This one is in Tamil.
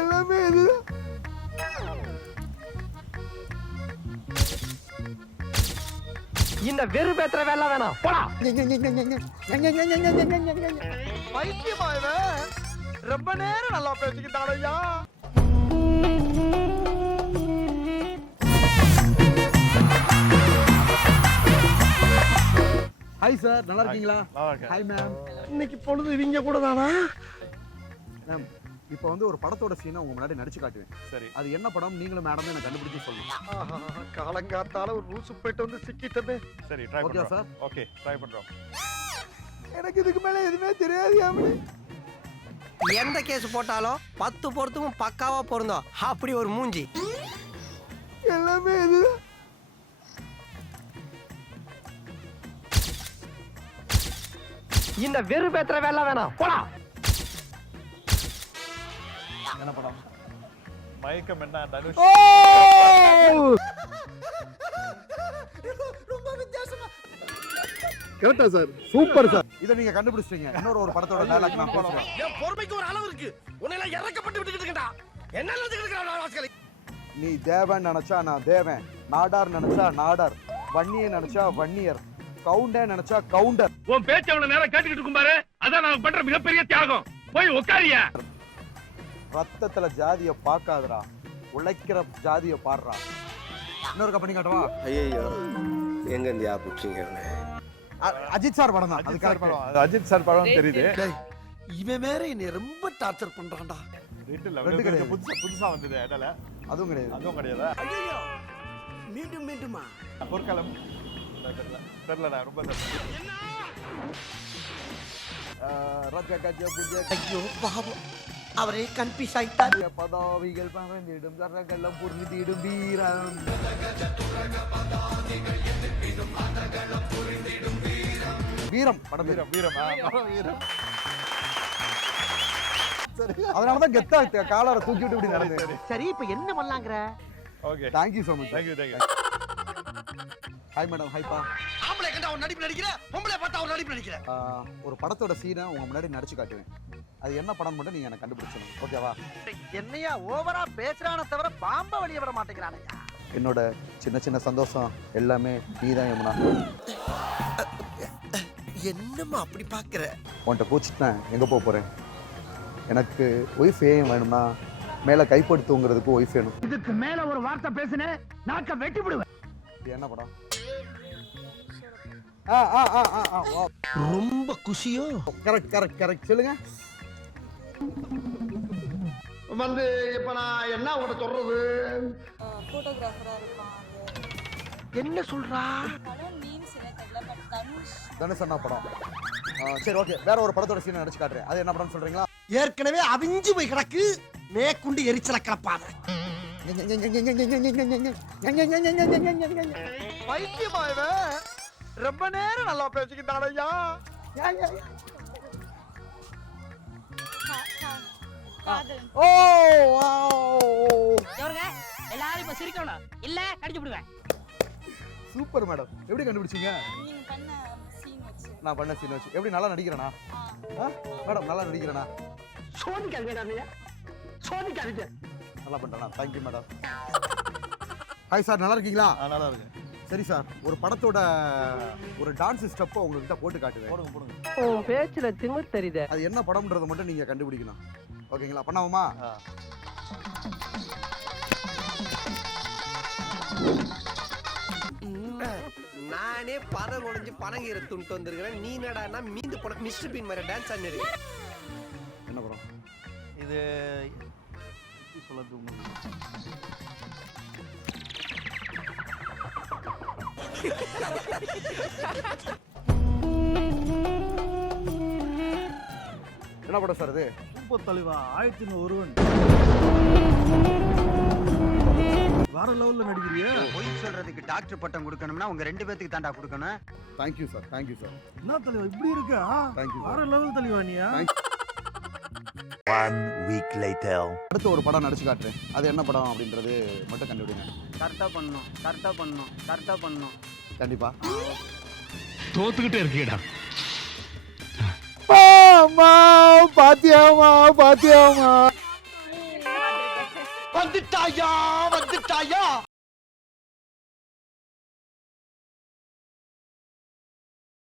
எல்லாமே இதுதான். இந்த வெறுப்பேத்துற வேலை வேணாம் போடா. பைத்தியமா இவன்? ரொம்ப நேரம் நல்லா பேசிக்கிட்டான் ஐயா. ஹாய் சார், நல்லா இருக்கீங்களா? Hi ma'am. இன்னைக்கு பொழுது இவங்க கூட தானா மேம்? இப்போ வந்து ஒரு படத்தோட சீனை உங்க முன்னாடி நடிச்சு காட்டுவேன். சரி, அது என்ன படம் நீங்களும் மேடம் எனக்கு கண்டுபிடிச்சு சொல்லுங்க. காலங்காத்தால ஒரு ரூசு போயிட்டு வந்து சிக்கிட்டமே. சரி, ட்ரை பண்றோம் சார். ஓகே, ட்ரை பண்றோம். எனக்கு இதுக்கு மேல எதுவுமே தெரியாது யாமி. எந்த கேஸ் போட்டாலும் 10 பொறுத்துக்கும் பக்காவா பொருந்தோம். அப்படி ஒரு மூஞ்சி. எல்லாமே இது. இந்த வெறுப்பேத்துற வேலை வேணாம் போடா. என்ன படம்? மயக்கம் என்ன தனுஷ். ரொம்ப வித்தியாசமா. கரெக்ட்டா சார், சூப்பர் சார். இத நீங்க கண்டுபிடிச்சிட்டீங்க. இன்னொரு ஒரு படத்தோட டயலாக் நான் பேசுறேன். என் பொறுமைக்கு ஒரு அளவு இருக்கு. உன்னை எல்லாம் இறக்கப்பட்டு விட்டுக்கிட்டு இருக்கடா. என்ன நினைச்சிட்டு இருக்கடா வாஸ்கலி? நீ தேவன் நினைச்சா நான் தேவன், நாடார் நினைச்சா நாடார், வன்னியை நினைச்சா வன்னியர், கவுண்டர் நினைச்சா கவுண்டர். உன் பேச்ச அவன நேரா கேட்டுக்கிட்டு இருக்கும் பாரு. அதான் நான் பண்ற மிகப்பெரிய தியாகம். போய் உட்காரியா. ரத்தத்துல ஜாதிய பாக்காதடா, உழைக்கிற ஜாதிய பாடுறா. இன்னொரு கம்பெனி காட்டவா? ஐயோ, எங்க இந்தியா புடிச்சீங்க? அஜித் சார் படம் தான். அது கரெக்ட் படம். அது அஜித் சார் படம் தெரியுது. இவன் வேற என்னை ரொம்ப டார்ச்சர் பண்றான்டா. புதுசா வந்தது அதனால. அதுவும் கிடையாது. அதுவும் கிடையாது. ஐயோ, மீண்டும் மீண்டுமா? போர்க்களம் தெரியலடா, ரொம்ப ஐயோ பாவம், அவரே கன்ஃபியூஸ் ஆயிட்டார். பதாவிகள் பறந்திடும், கரகலம் புரிந்திடும் வீரம். வீரம் படம். வீரம் வீரம் வீரம். அதனாலதான் கெத்தா காலரை தூக்கி விட்டு இப்படி நடந்து. சரி, இப்ப என்ன பண்ணலாங்கற? Okay, thank you so much. Thank you. Hi madam. ஹாய்ப்பா. ஆம்பளை கண்டா ஒரு நடிப்பு நடிக்கிற, பொம்பளை பார்த்தா ஒரு நடிப்பு நடிக்கிற. ஒரு படத்தோட சீனை உங்க முன்னாடி நடிச்சு காட்டுவேன். அது என்ன படம் மட்டும் நீங்க எனக்கு கண்டுபிடிச்சணும். ஓகேவா? என்னையா ஓவரா பேசுறானே தவிர பாம்ப வெளிய வர மாட்டேங்கிறானயா. என்னோட சின்ன சின்ன சந்தோஷம் எல்லாமே நீதான் யமுனா. என்னம்மா அப்படி பாக்குற? உன்கிட்ட கோச்சிட்டேன், எங்க போறேன்? எனக்கு ஒய்ஃப் ஏன் வேணும்னா மேல கைப்படி தூங்குறதுக்கு ஒய்ஃப் வேணும். இதுக்கு மேல ஒரு வார்த்தை பேசுனே நாக்க வெட்டி விடுவேன். இது என்ன படம்? ரொம்ப குஷியோ? Correct correct correct. சொல்லுங்க. வந்து இப்ப நான் என்ன உங்கள்ட்ட சொல்றது? போட்டோகிராஃபரா இருப்பான். என்ன சொல்றா? படம் நேம்ஸ் எனக்கு தெரியல, பட் தனுஷ் அண்ணா படம். சரி, ஓகே. வேற ஒரு படத்தோட சீனை நடிச்சு காட்டுறேன். அது என்ன படம் சொல்றீங்களா? ஏற்கனவே அவிஞ்சு போய் கிடக்கு, மேற்குண்டு எரிச்சல கிளப்பாத. பைத்தியமா இவன்? ரொம்ப நேரம் நல்லா பேசிக்கிட்டான் ஐயா. காதல். ஓ எல்லாரும் இப்ப சிரிக்கணும், இல்ல கடிச்சு விடுவேன். Super madam. எப்படி கண்டுபிடிச்சீங்க? நீங்க பண்ண சீன் வச்சு. நான் பண்ண சீன் வச்சு. எப்படி நல்லா நடிக்கிறேனா மேடம்? நல்லா நடிக்கிறேனா? சோதிக்காதீங்க, சோதிக்காதீங்க. நல்லா பண்றேனா? Thank you madam. Hi sir, நல்லா இருக்கீங்களா? நல்லா இருக்கு. சரி சார், ஒரு படத்தோட ஒரு டான்ஸ் ஸ்டெப்பை உங்ககிட்ட போட்டு காட்டுவேன். போடுங்க போடுங்க. உன் பேச்சுல திமிர் தெரியுதே. அது என்ன படம்ன்றதை மட்டும் நீங்க கண்டுபிடிக்கணும். ஓகேங்களா? பண்ணாமா? நானே பதம் ஒளிஞ்சு பனங்கீரை துண்டு வந்திருக்கிறேன். நீ என்னடா மீந்து போன மிஸ்டர் பீன் மாதிரி டான்ஸ் ஆடினு. என்ன படம் இது? சொல்றது என்ன படம் சார் இது? சூப்பர் தலைவா, 1001. வேற லெவல்ல நடிக்கிறியா? பொய் சொல்றதுக்கு டாக்டர் பட்டம் கொடுக்கணும்னா உங்க 2 பேத்துக்கு தாண்டா கொடுக்கணும். Thank you sir. Thank you sir. என்ன தலைவா இப்படி இருக்க? Thank you. வேற லெவல் தலைவா நீயா? 1 week later. அடுத்து ஒரு படம் நடிச்சு காட்டுறேன். அது என்ன படம் அப்படின்றது மட்டும் கண்டுபிடிங்க. கரெக்டா பண்ணணும், கரெக்டா பண்ணணும், கரெக்டா பண்ணணும். கண்டிப்பா. தோத்துக்கிட்டே இருக்கீடா. அம்மா பாத்தியாமா, பாத்தியாமா. வந்துட்டாயா